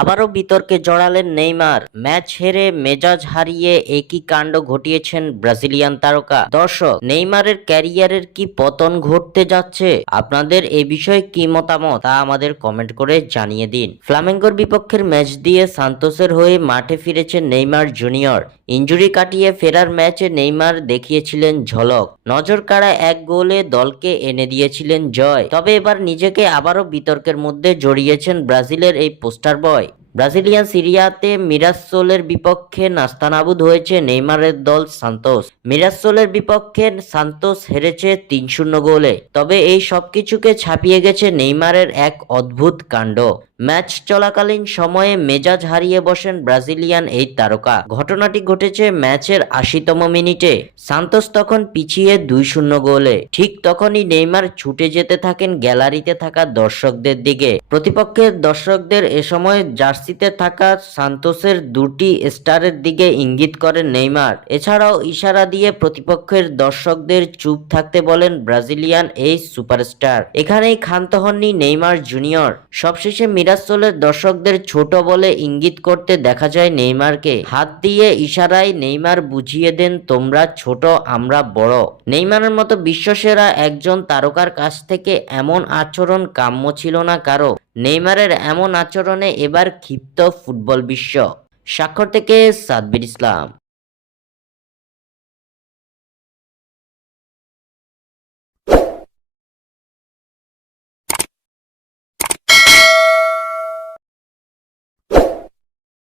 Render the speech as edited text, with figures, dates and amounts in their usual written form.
আবারও বিতর্কে জড়ালেন Neymar. Match হেরে মেজাজ হারিয়ে একই কাণ্ড ঘটিয়েছেন ব্রাজিলিয়ান তারকা। দর্শক, নেইমারের ক্যারিয়ারের কি পতন ঘটতে যাচ্ছে? আপনাদের এ বিষয়ে কি মতামত তা আমাদের কমেন্ট করে জানিয়ে দিন। ফ্লামেঙ্গোর বিপক্ষের ম্যাচ দিয়ে সান্তোসের হয়ে মাঠে ফিরেছেন নেইমার জুনিয়র। ইনজুরি কাটিয়ে ফেরার ম্যাচে নেইমার দেখিয়েছিলেন ঝলক। নজর কাড়া এক গোলে দলকে এনে দিয়েছিলেন জয়। তবে এবার নিজেকে আবারও বিতর্কের মধ্যে জড়িয়েছেন ব্রাজিলের এই পোস্টার বয়। ব্রাজিলিয়ান সিরিয়াতে মিরাসসোলের বিপক্ষে নাস্তানাবুদ হয়েছে নেইমারের দল সান্তোস। মিরাসসোলের বিপক্ষে সান্তোস হেরেছে ৩-০ গোলে। তবে এই সবকিছুকে ছাপিয়ে গেছে নেইমারের এক অদ্ভুত কাণ্ড। ম্যাচ চলাকালীন সময়ে মেজাজ হারিয়ে বসেন ব্রাজিলিয়ান এই তারকা। ঘটনাটি ঘটেছে ম্যাচের ৮০তম মিনিটে। সান্তোস তখন পিছিয়ে ২-০ গোলে। ঠিক তখনই নেইমার ছুটে যেতে থাকেন গ্যালারিতে থাকা দর্শকদের দিকে। প্রতিপক্ষের দর্শকদের এ সময় জার্সিতে থাকা সান্তোসের দুটি স্টারের দিকে ইঙ্গিত করেন নেইমার। এছাড়াও ইশারা দিয়ে প্রতিপক্ষের দর্শকদের চুপ থাকতে বলেন ব্রাজিলিয়ান এই সুপারস্টার। এখানেই ক্ষান্ত হননি নেইমার জুনিয়র। সবশেষে মিরাসসোলের দর্শকদের ছোট বলে ইঙ্গিত করতে দেখা যায় নেইমারকে। হাত দিয়ে ইশারায় নেইমার বুঝিয়ে দেন, তোমরা ছোট, আমরা বড়। নেইমারের মতো বিশ্বসেরা একজন তারকার কাছ থেকে এমন আচরণ কাম্য ছিল না কারো। নেইমারের এমন আচরণে এবার ক্ষিপ্ত ফুটবল বিশ্ব। স্বাক্ষর থেকে সাব্বির ইসলাম।